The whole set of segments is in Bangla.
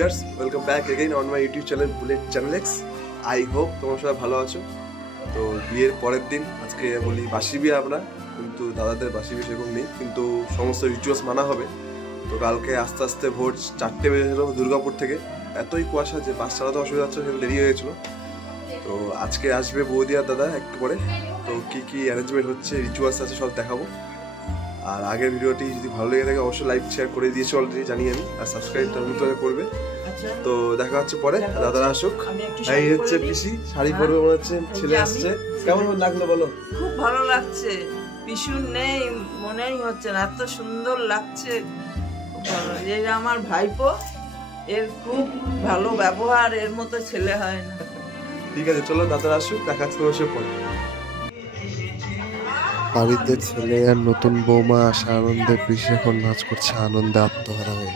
Viewers, welcome back again on my YouTube channel bullet channel x. I hope তোমরা সবাই ভালো আছো। তো বিয়ের পরের দিন আজকে বলি বাসি বিয়ে আমরা, কিন্তু দাদাদের বাসি বিয়ে সেরকম নেই, কিন্তু সমস্ত রিচুয়ালস মানা হবে। তো কালকে আস্তে আস্তে ভোর 4টে বেজে গেলো দুর্গাপুর থেকে। এতই কুয়াশা যে বাস চালাতে অসুবিধা হচ্ছে, সেখানে দেরি হয়ে গেছিলো। তো আজকে আসবে বৌদি আর দাদা একটু পরে। তো কী কী অ্যারেঞ্জমেন্ট হচ্ছে, রিচুয়ালস আছে, সব দেখাবো। আর আগের ভিডিওটি যদি ভালো লেগে থাকে অবশ্যই লাইক শেয়ার করে দিয়েছি অলরেডি, জানি আমি। আর সাবস্ক্রাইবটা নতুন করবে। তো দেখা হচ্ছে পরে, দাদারা আসুক। এই হচ্ছে পিসি, শাড়ি পরবে মনে হচ্ছে, ছেলে আসছে। কেমন লাগলো বলো? খুব ভালো লাগছে। পিসু নেই মনেই হচ্ছে না, এত সুন্দর লাগছে। এই আমার ভাইপো, এর খুব ভালো ব্যবহার, এর মতো ছেলে হয় না। ঠিক আছে, চলো দাদারা আসুক, দেখা হচ্ছে বসে পরে। বাড়িতে ছেলে আর নতুন বৌমা আসা আনন্দে পিসি এখন নাচ করছে, আনন্দে আত্মহারা হয়ে।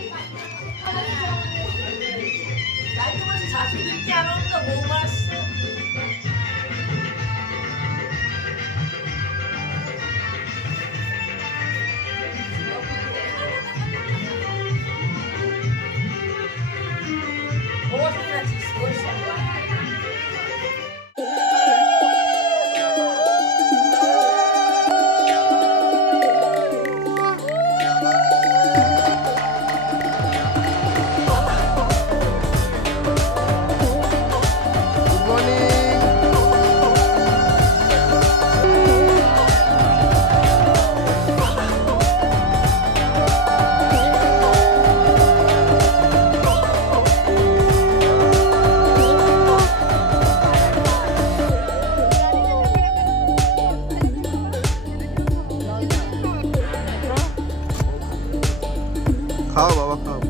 খাও বাবা, খাও।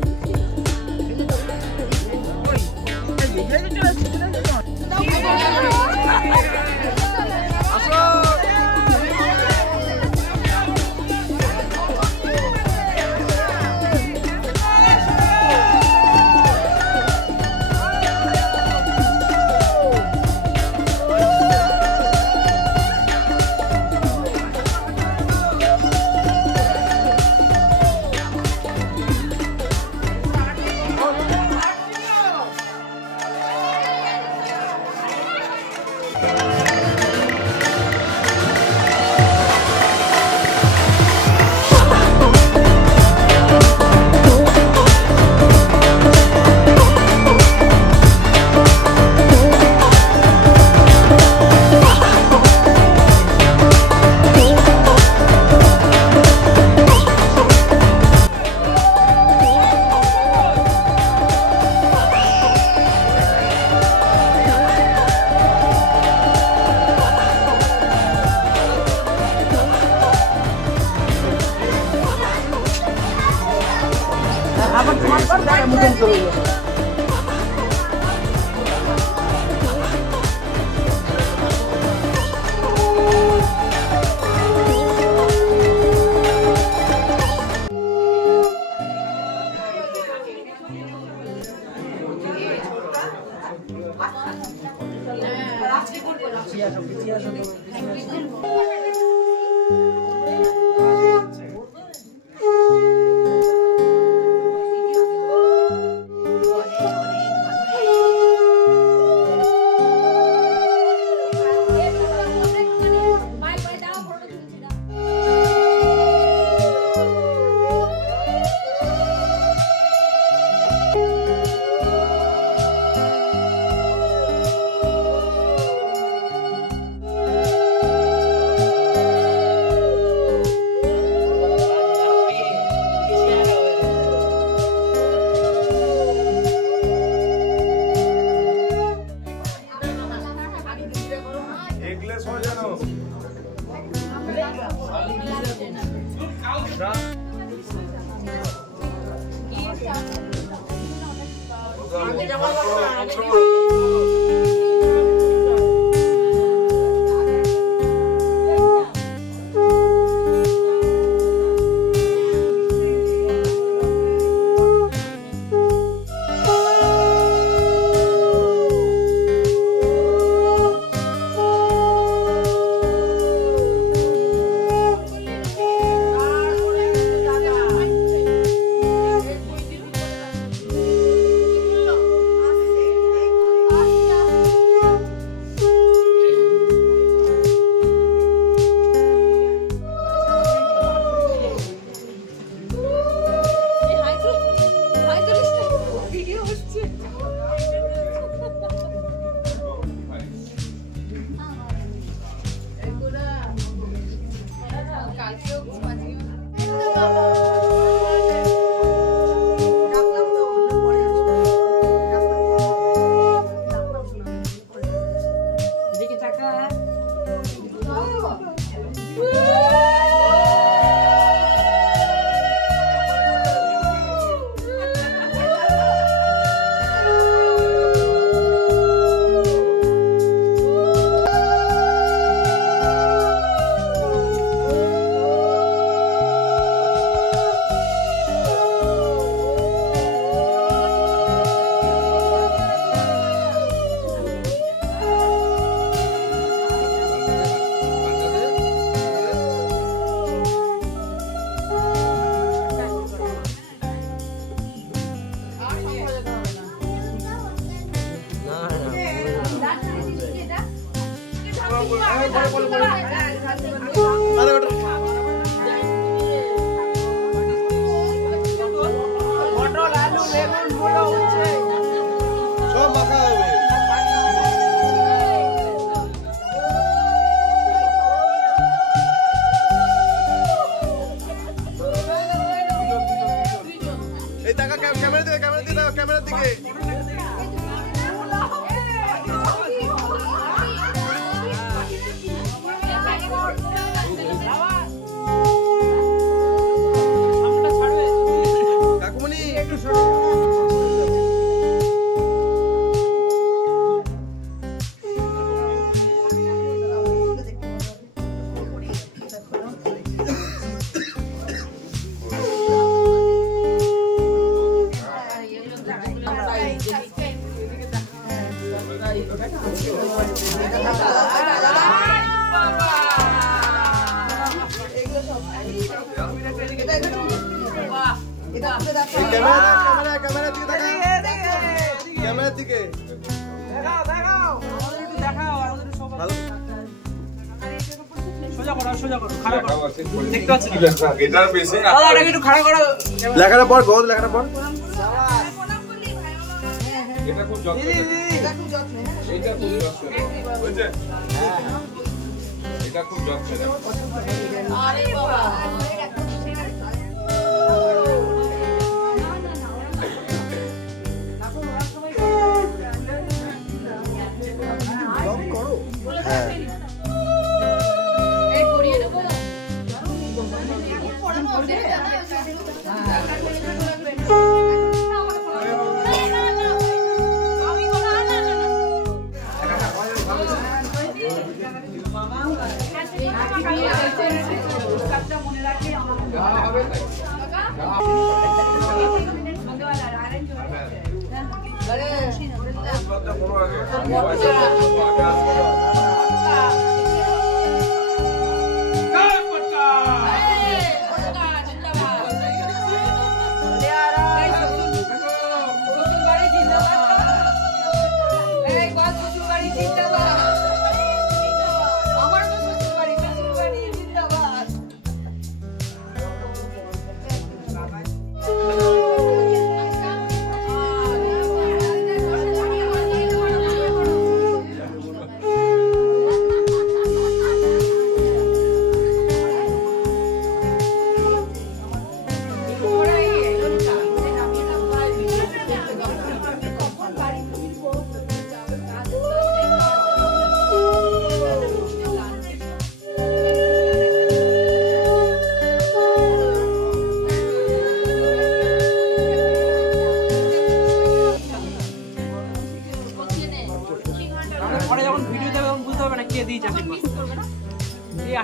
আবার তোমার পর দেখা মুখে চলে যাবে। দিকে কাকুমনি একটু ক্যামেরার দিকে লেখাটা পর গো লেখাটা পর এটা খুব যত্ন এটা খুব যত্ন বুঝছেন এটা খুব যত্ন আরে বাবা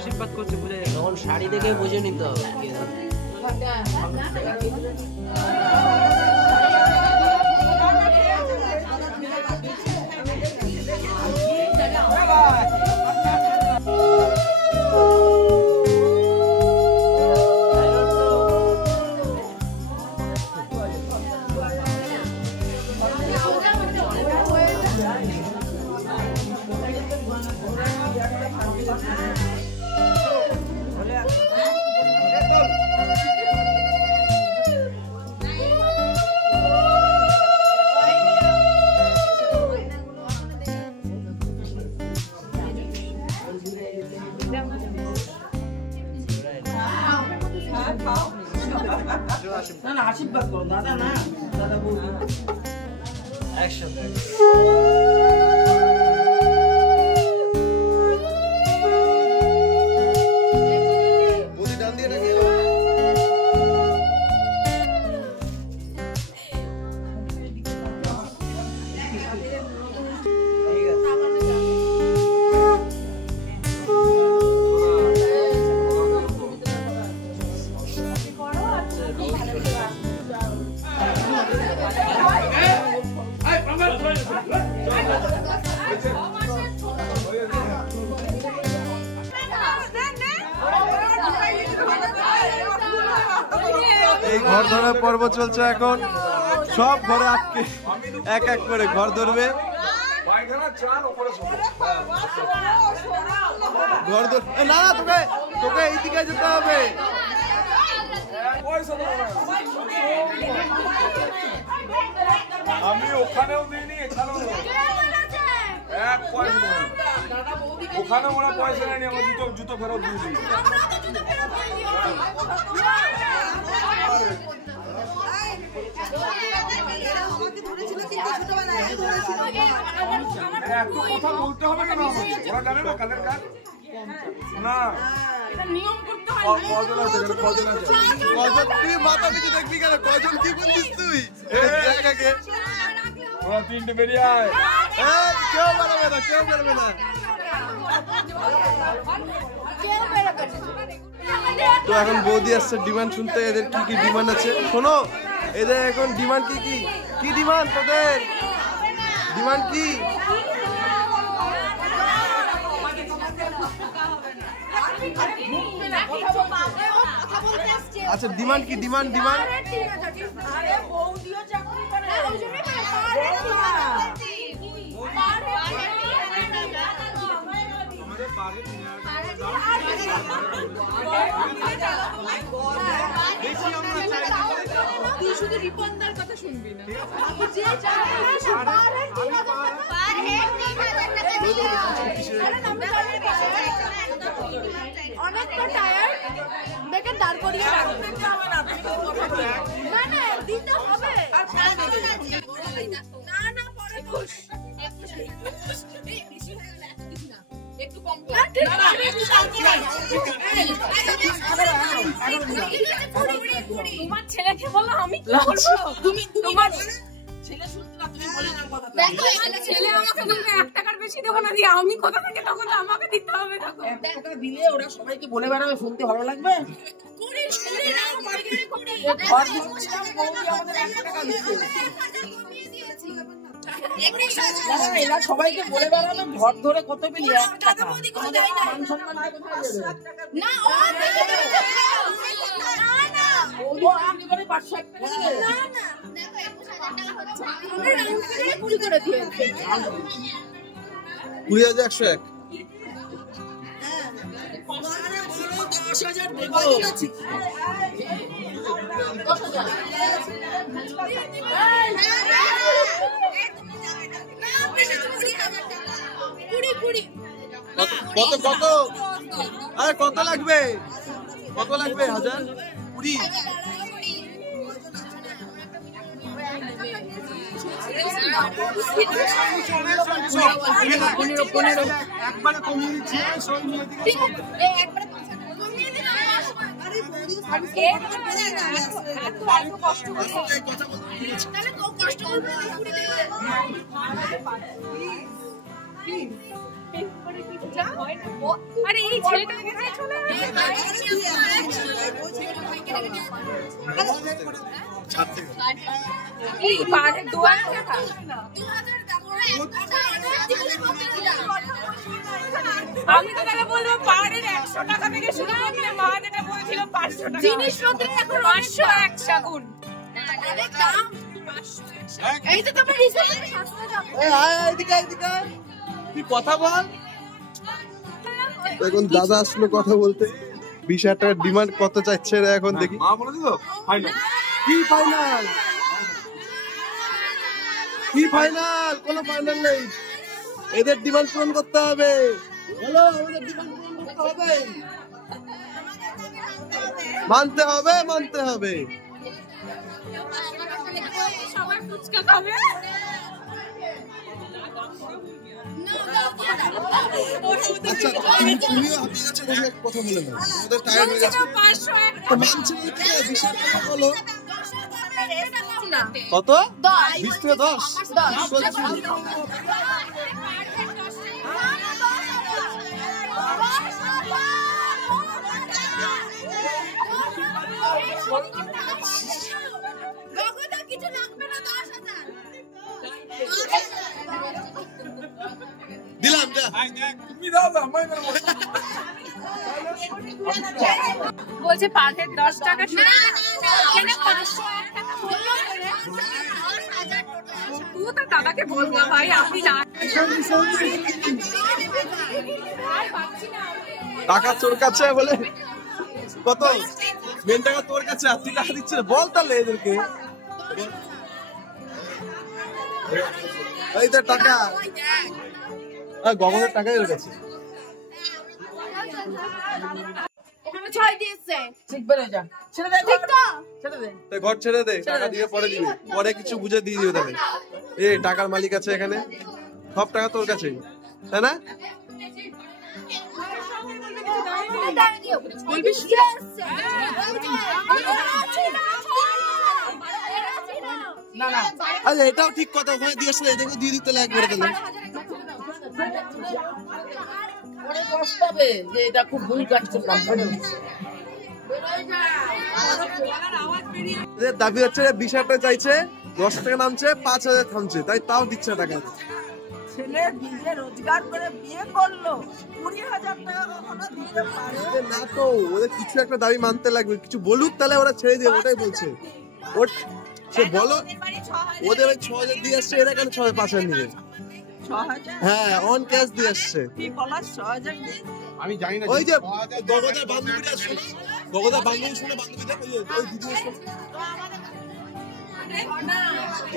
আশীর্বাদ করছে বুঝে তখন শাড়ি দেখে বুঝে নিতে হবে না না আশীর্বাদ করো দাদা না দাদা বৌদি একসাথে বৌদি ডান দিয়ে রাখি এই ঘর ধরার পর্ব চলছে এখন সব ঘরে আটকে এক এক করে ঘর ধরবে ঘর ধর না না তোকে তোকে এই দিকে যেতে হবে আমি ওখানেও দিইনি এখানেও এক পয়সা ওখানে ওরা পয়সা নেয়নি আমার জুতো ফেরত দিয়েছি আমাকে ধরে এত কথা বলতে হবে কেন আমাকে? ওরা জানে না কাদের কাজ? না নিয়ম করতে হয়। কজন আছে এখানে? কজন আছে? কজন তুই মাথা পিছু দেখবি কেন? কজন কি বলছিস তুই? জায়গাকে ওরা তিনটে বেরিয়ে আয়। কেউ বেরোবে না, কেউ বেরোবে না। তো এখন বৌদি আসছে ডিমান্ড শুনতে, এদের কি কি ডিমান্ড আছে শোনো। এদের এখন ডিমান্ড কি কি কি ডিমান্ড? তোদের ডিমান্ড কি? আচ্ছা ডিমান্ড কি? ডিমান্ড ডিমান্ড তুই শুধু রিপনদার কথা শুনবি না। অনেকটা টায়ার বেকার দাঁড় করিয়ে রাখবে। না না দিতে হবে। না না পরে খুশ একটু কম তোমার ছেলেকে বলো আমি কি করবো? তুমি তোমার ছেলে শুনতে না, তুমি বলে না কথা। দেখো ছেলে আমাকে বলবে 1 টাকার বেশি দেবো না, দিয়ে আমি কোথা থেকে তখন আমাকে দিতে হবে। তখন 1 টাকা দিলে ওরা সবাইকে বলে বেড়াবে, শুনতে ভালো লাগবে। এরা সবাইকে বলে বেড়াবে ঘর ধরে কত পেলি 1 টাকা। মান সম্মান কোথায় যাবে? ও আপনি করে 500 টাকা দিলে না না দেখো 1000 টাকা করে দিয়েছে। 20,101 10,000 দেব। কত কত? আরে কত লাগবে? কত লাগবে? 1000 20? একবারে কমিয়ে দিচ্ছি। আরে এই ছেলেটাকে চলে এই পাড়ে 2000 টাকা আমি তো তাহলে বলবো পাড়ের 100 টাকা থেকে শুরু করতে। মা যেটা বলেছিল 500 টাকা জিনিসপত্রের এখন 500 100 গুণ। এই তো তোমার রিসেপশনে শাস্ত্র যাবে। এদিকে এদিকে তুই কথা বল। এখন দাদা আসলো কথা বলতে। 20,000 টাকার ডিমান্ড কত চাইছে রে এখন দেখি। মা বলে দিল ফাইনাল। কি ফাইনাল? কি ফাইনাল? কোনো ফাইনাল নেই। এদের ডিমান্ড পূরণ করতে হবে। বলো আমাদের ডিমান্ড পূরণ করতে হবে। মানতে হবে, মানতে হবে। সবাই ফুচকা খাবে। আচ্ছা তুমিও আপনার কাছে বসে কথা বলে নাও। আমাদের টায়ার হয়ে যাচ্ছে। 500 তো মানছে না কি? 20,000 টাকা বলো। কত? 20 থেকে 10? কিছু লাগবে না 10,000 দিলাম যা। তুমি দাও দাও আমি বলছে পাঁচের 10 টাকা শুনে এখানে 500 টাকা বললো। তুই তো দাদাকে বলবো ভাই আপনি না টাকা তোর কাছে বলে কত? মেন টাকা তোর কাছে, আর তুই টাকা দিচ্ছে বল তাহলে এদেরকে। এই তো টাকা, গগনের টাকা এর কাছে। ছয় দিয়েছে। ঠিক বেড়ে যা, ছেড়ে দে, ঠিক তো? ছেড়ে দে। ঘর ছেড়ে দে, টাকা দিয়ে পরে দিবে, পরে কিছু বুঝে দিয়ে দিবে। তাহলে এই টাকার মালিক আছে এখানে, সব টাকা তোর কাছেই, তাই না? বলবি না না, আচ্ছা এটাও ঠিক কথা, ওখানে দিয়ে আসলে এটাকে দিয়ে দিতে লাগবে। তাহলে পরে পস্তাবে যে এটা খুব ভুল কাজ করলাম। এদের দাবি হচ্ছে 20,000 টাকা চাইছে, 10 টাকা নামছে, 5,000 থামছে, তাই তাও দিচ্ছে টাকা। ছেলে নিজে রোজগার করে বিয়ে করলো, 20,000 টাকা কখনো দিতে পারে না তো, ওদের কিছু একটা দাবি মানতে লাগবে, কিছু বলুক তাহলে ওরা ছেড়ে দেবে, ওটাই বলছে। ওর সে বলো, ওদের ওই 6,000 দিয়ে আসছে, এরা কেন 5,000 নিবে? 6,000 হ্যাঁ, অন ক্যাশ দিয়ে আসছে। কি বলার 6,000 দিয়ে আমি জানি না ওই যে গগদার বান্ধবীরা শুনে, গগদার বান্ধবী শুনে, বান্ধবীরা ওই দিদি শুনে,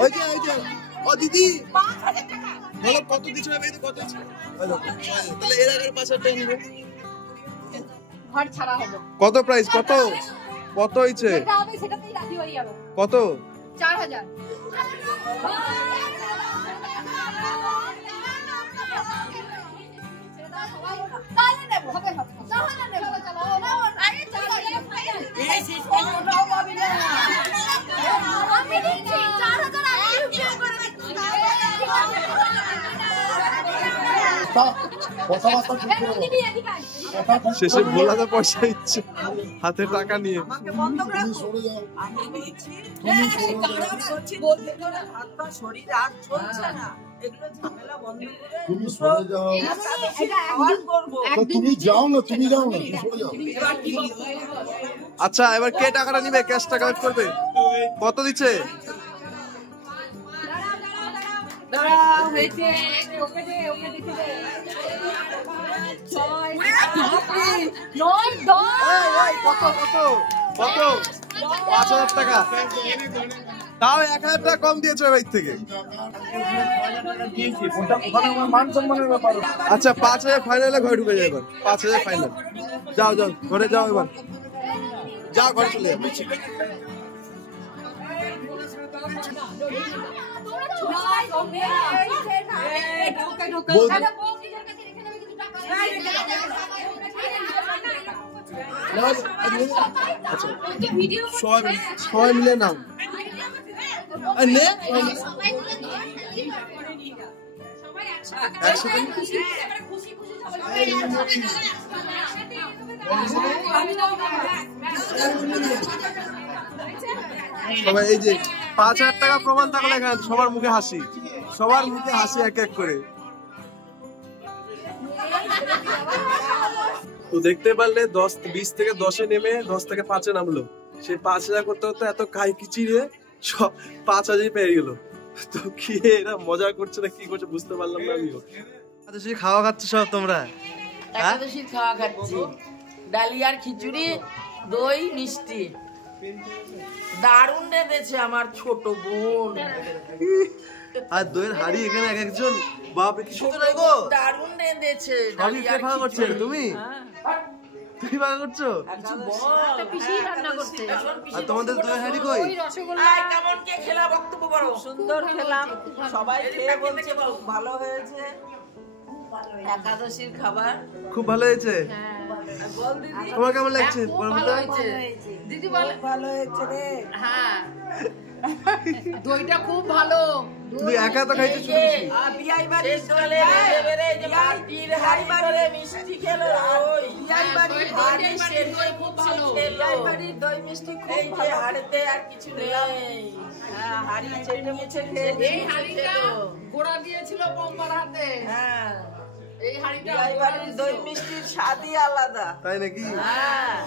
ওই যে ও দিদি বলো কত দিচ্ছে না, কত দিচ্ছে? তাহলে এর আগে 5,000 টাকা নিবে। ঘর ছাড়া হবে। কত প্রাইস? কত কত হইছে? যেটা হবে সেটাতেই রাজি হয়ে যাবে। কত? 4,000। তাহলে নেব, হবে হবে। তাহলে নেব, চলো। আরে চলো, এই সিস্টেম নাও পাবি না। আমি দিচ্ছি 4,000 আমি বিল করে দিচ্ছি। শেষে ভোলা তো পয়সা ইচ্ছে, হাতে টাকা নিয়ে। আমাকে বন্ধ রাখো, আমি দিয়েছি, বলতে করে হাত পা শরীর আর চলছে না, এগুলো ঝামেলা বন্ধ করে তুমি সরে যাও। খাওয়ার করবো। তুমি যাও না, তুমি যাও না, তুমি সরে যাও। আচ্ছা এবার কে টাকাটা নিবে, ক্যাশটা কালেক্ট করবে? কত দিচ্ছে? দাঁড়াও, হয়েছে, ওকে দে, ওকে দিতে দে। 6 9 10 কত কত কত? 5,000 টাকা, তাও 1,000 টাকা কম দিয়েছে ওই থেকে। আচ্ছা 5,000 ফাইনালে ঘরে ঢুকে যাবে এবার, 5,000 ফাইনাল। যাও যাও ঘরে যাও, এবার যাও ঘরে চলে যাও। সবাই মিলে নাও, নে একসাথে। সবাই এই যে 5,000 টাকা প্রমাণ থাকলে এখানে সবার মুখে হাসি, সবার মুখে হাসি এক এক করে। তো দেখতে পারলে 20 থেকে 10-এ নেমে 10 থেকে 5-এ নামলো। সে 5,000 করতে করতে এত কাই কিচিরে 5,000 পেয়ে গেল। তো কি এরা মজা করছে না কি করছে বুঝতে পারলাম না আমিও। আচ্ছা সে খাওয়া খাচ্ছে সব তোমরা? একাদশীর খাওয়া খাচ্ছি, ডালিয়ার খিচুড়ি, দই, মিষ্টি। দারুণ রেঁধেছে আমার ছোট বোন। আর দইয়ের হাড়ি এখানে এক একজন, বাপ রে কি সুন্দর লাগে গো। দারুণ রেঁধেছে। সবই কে ভাগ করছে? তুমি তুমি ভাগ করছো? পিসি রান্না করতে। আর তোমাদের দইয়ের হাড়ি কই? রসগোল্লা কেমন কে খেলা বক্তব্য করো। সুন্দর খেলাম, সবাই খেয়ে বলছে খুব ভালো হয়েছে। একাদশীর খাবার খুব ভালো হয়েছে। বল দিদি, তোমার কেমন লাগছে? ভালো হয়েছে দিদি, বলে ভালো হয়েছে রে। হ্যাঁ দইটা খুব ভালো। তুই একা তো খাইতে শুরু করছিস। বিয়াই বাড়ির শেষকালে এবারে যে মাটির হাড়ি করে মিষ্টি খেলো। ওই বিয়াই বাড়ির হাড়ি সেদ্ধই খুব ভালো। খেলো। বাড়ির দই মিষ্টি খুব এই যে ভালো। হাড়িতে আর কিছু নেই। হ্যাঁ, হাড়ি চেটে মুছে খেয়ে এই হাড়িটা গোড়া দিয়েছিল বোম্বার হাতে। হ্যাঁ, এই হাড়িটা বিয়াই বাড়ির দই মিষ্টির স্বাদই আলাদা। তাই নাকি? হ্যাঁ,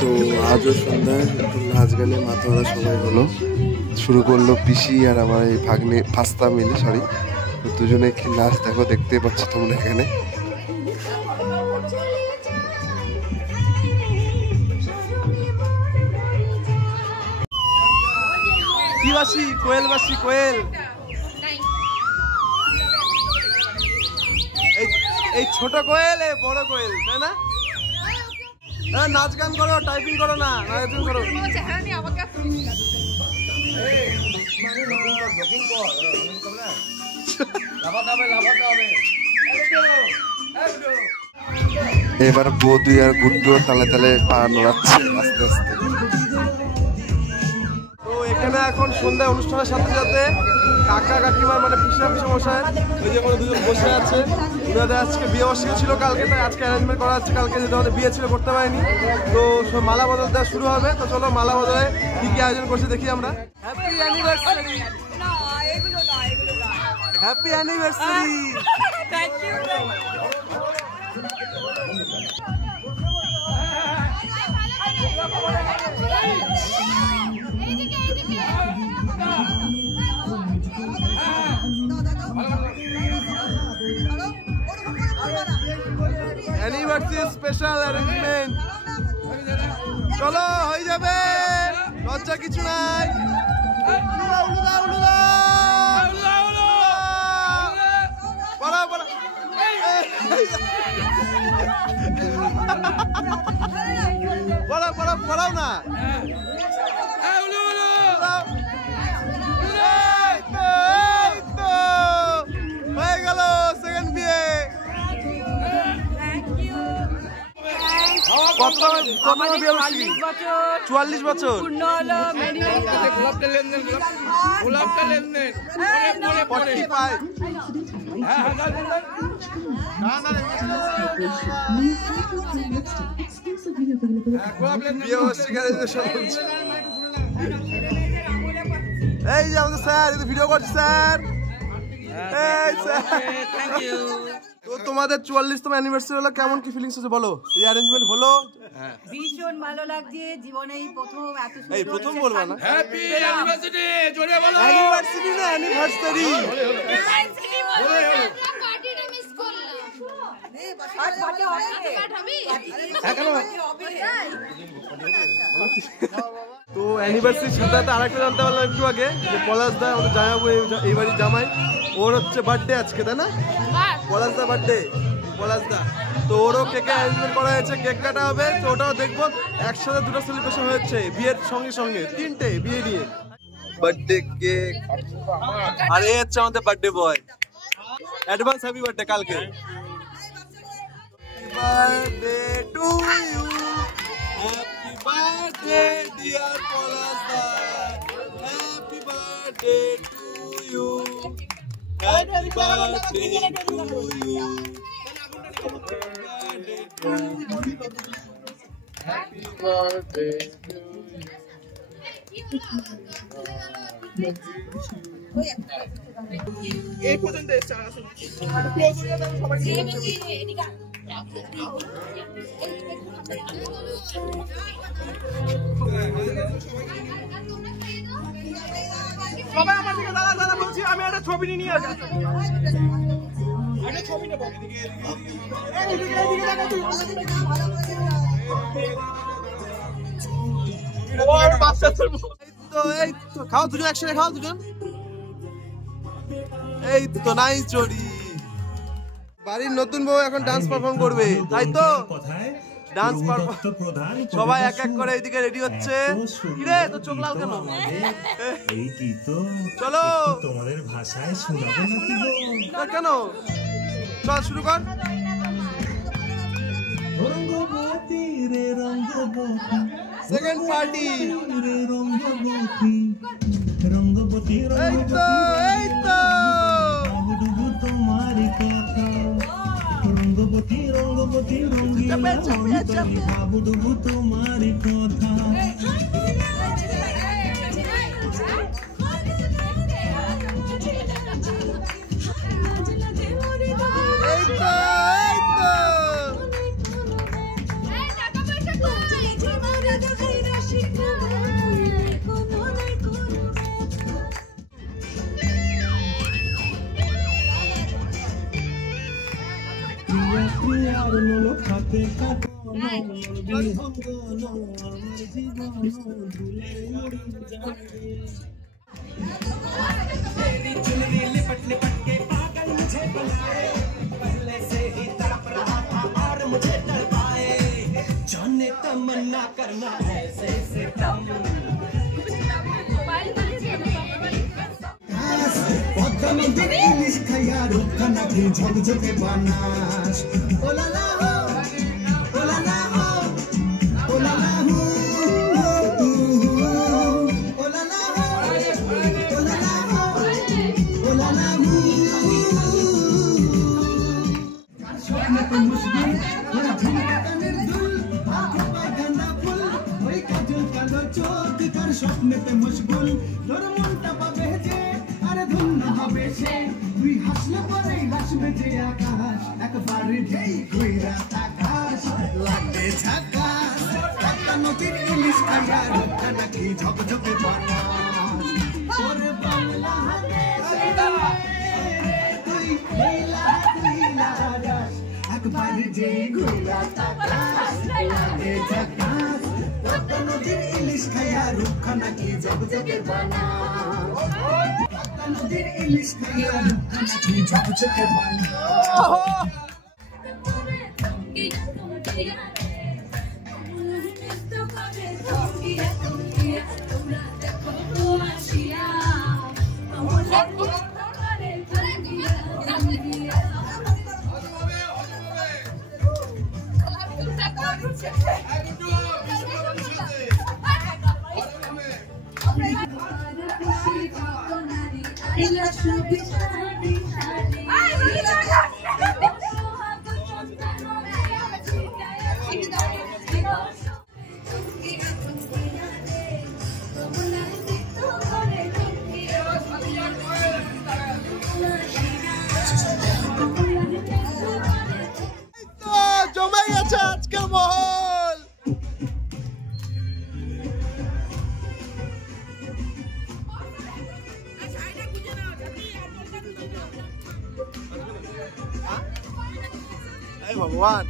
তো আজও সন্ধ্যায় একটু নাচ গানে মাথা ধরা সবাই হলো, শুরু করলো পিসি আর আমার এই ভাগ্নে পাস্তা মিলে, সরি। তো দুজনে কি নাচ দেখো, দেখতে পাচ্ছ তোমরা এখানে। কি বাসি? কোয়েল বাসি, কোয়েল। এই ছোট কোয়েল, এই বড় কোয়েল, তাই না? নাচ গান করো, টাইপিং করো না, টাইপিং করো। এবার বৌদি আর গুড্ডু তালে তালে পা নড়াচ্ছে আস্তে আস্তে। তো এখানে এখন সন্ধ্যায় অনুষ্ঠানের সাথে সাথে কাকা কাকিমার মানে পিসা পিসমশাই ওই যে কোনো দুজন বসে আছে। ওনাদের আজকে বিয়ে বার্ষিকী ছিল কালকে, তাই আজকে অ্যারেঞ্জমেন্ট করা হচ্ছে। কালকে যেটা আমাদের বিয়ে ছিল করতে পারিনি, তো সব মালা বদল দেওয়া শুরু হবে। তো চলো মালা বদলে কি কি আয়োজন করছে দেখি আমরা। Happy anniversary, happy anniversary. Thank you. Anniversary special arrangement, চলো হয়ে যাবে, লজ্জা কিছু নাই। পড়াও পড়াও, পড়াও পড়াও পড়াও না। হয়ে গেল সেকেন্ড বিয়ে। কত বিয়ে বার্ষিকী? 44 বছর। গোলাপটা লেনদেন, গোলাপটা লেনদেন। এই যে আমাদের স্যার ভিডিও করছে স্যার। তো তোমাদের 44তম অ্যানিভার্সারি হলো, কেমন কি ফিলিংস হচ্ছে বলো? এই অ্যারেঞ্জমেন্ট হলো ভীষণ ভালো লাগছে, জীবনে এই প্রথম এত সুন্দর। এই প্রথম বলবা না, হ্যাপি অ্যানিভার্সারি জোরে বলো। অ্যানিভার্সারি না অ্যানিভার্সারি। পার্টিটা মিস করলাম। আজ পার্টি হবে, তো অ্যানিভার্সারি সাথে সাথে আরেকটা জানতে পারলাম একটু আগে, যে পলাশ দা আমাদের জামাইবাবু এই বাড়ির জামাই, ওর হচ্ছে বার্থডে আজকে, তাই না? পলাশ দা বার্থডে, পলাশ দা। তো ওরও কেকে অ্যারেঞ্জমেন্ট করা হয়েছে, কেক কাটা হবে। তো ওটাও দেখবো। একসাথে দুটো সেলিব্রেশন হচ্ছে বিয়ের সঙ্গে সঙ্গে, তিনটে বিয়ে নিয়ে। বার্থডে কেক, আর এই হচ্ছে আমাদের birthday boy. Advance happy birthday কালকে। Birthday to you, happy birthday dear Palash দা, happy birthday to you, happy birthday to you, happy birthday to you. এই পর্যন্ত এসে আসুন। সবাই আমার দিকে দাদা দাদা বলছি, আমি একটা ছবি নিয়ে আসি। আগে ছবি নেব। এই তো খাও দুজন, একসাথে খাও দুজন। এই তো নাই চড়ি। বাড়ির নতুন বউ এখন ডান্স পারফর্ম করবে, তাই তো? ডান্স পারফর্ম সবাই এক এক করে এইদিকে রেডি হচ্ছে। কিরে তো চোখ লাল কেন? এই কি তো চলো তোমাদের ভাষায় শোনাবো নাকি গো? কেন? চল শুরু কর। রঙ্গবতী রে রঙ্গবতী, সেকেন্ড পার্টি রে রঙ্গবতী, রঙ্গবতী এই তো এই তো ডুবু তোমারি কথা, রঙ্গবতী রঙ্গবতী রঙ্গিলা বাবু ডুবু তোমারি কথা। এই তো এই তো প্রিয়ার নলো খাতে কাটো বিহঙ্গন আমার জীবন ভুলে উড়ি যাবে। तेरी चुनरी लिपट लिपट के पागल मुझे बनाए, पहले से ही तड़प रहा था और मुझे तड़पाए, जाने ना करना ऐसे से कम নদীর ইলিশ খাইয়া রক্ষা নাকি ঝকঝকে বানাস ওলালা হো ওলালা হো ওলালা হো ওলালা হো ওলালা হো ওলালা হো স্বপ্নেতে মুশকিল ওরা ঝুমকা কানের দুল আঁখে পায় গাঁদা ফুল ওই কাজল কালো চোখ কার স্বপ্নেতে মুশগুল তোর মনটা পাবে যে আরে ধন্য হবে সে তুই হাসলে পরেই হাসবে যে আকাশ একবার যেই ঘুইরা আকাশ লাগে ঝাকাস একটা নদীর ইলিশ খাইয়া রক্ষা নাকি ঝকঝকে বানাস ওরে বাংলাদেশ তুই লীলা লীলা রাস একবার যেই ঘুইরা আকাশ লাগে ঝাকাস একটা নদীর ইলিশ খাইয়া রক্ষা নাকি ঝকঝকে বানাস নদীর ইলিশ খাইয়া নাকি ঝকঝকে বানাস জমে গেছে আজকের মহল। ভগবান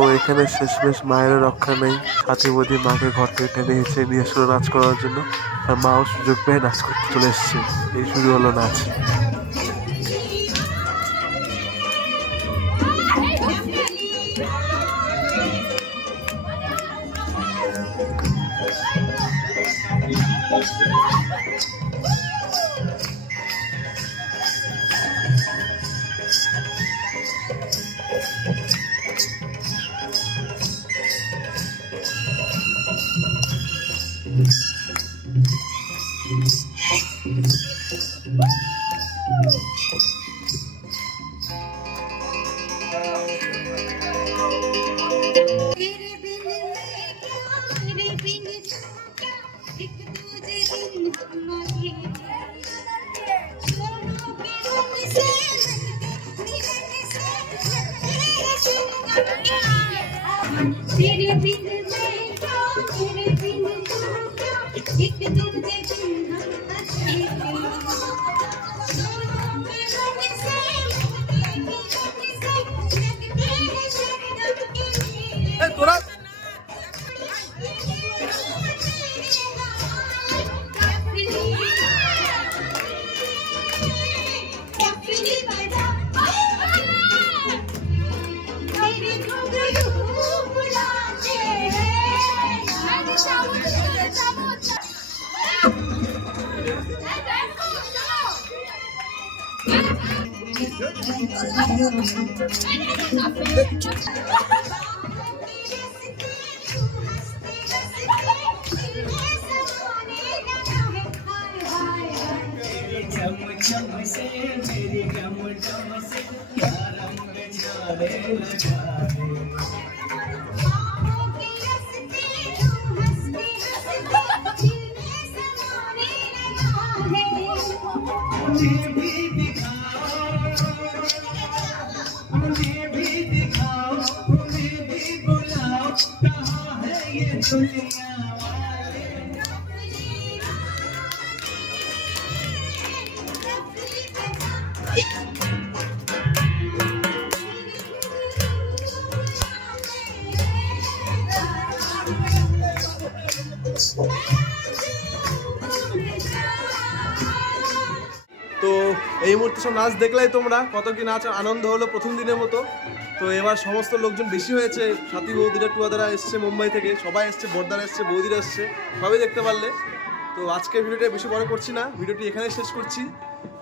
ও এখানে শেষমেশ মায়েরও রক্ষা নেই, সাথী বৌদি মাকে ঘর থেকে টেনে হিঁচড়ে নিয়ে এসেছিল নাচ করার জন্য, আর মাও সুযোগ পেয়ে নাচ করতে চলে এসছে। এই শুরু হলো নাচ। তো এই মুহূর্তে সব নাচ দেখলাই তোমরা, কত কি নাচ আনন্দ হলো প্রথম দিনের মতো। তো এবার সমস্ত লোকজন বেশি হয়েছে, সাথী বৌদিরা টুয়াদারা এসছে মুম্বাই থেকে, সবাই এসছে, বর্দারা এসছে, বৌদিরা এসছে, সবাই দেখতে পারলে। তো আজকের ভিডিওটা বেশি বড় করছি না, ভিডিওটি এখানে শেষ করছি।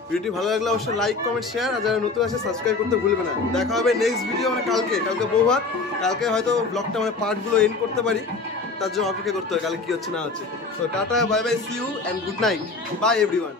ভিডিওটি ভালো লাগলে অবশ্যই লাইক কমেন্ট শেয়ার, আর যারা নতুন আছে সাবস্ক্রাইব করতে ভুলবে না। দেখা হবে নেক্সট ভিডিও মানে কালকে বৌভাত। কালকে হয়তো ব্লগটা মানে পার্টগুলো এন্ড করতে পারি, তার জন্য অপেক্ষা করতে হবে কালকে কি হচ্ছে না হচ্ছে। তো tata, bye bye, see you and good night, bye everyone.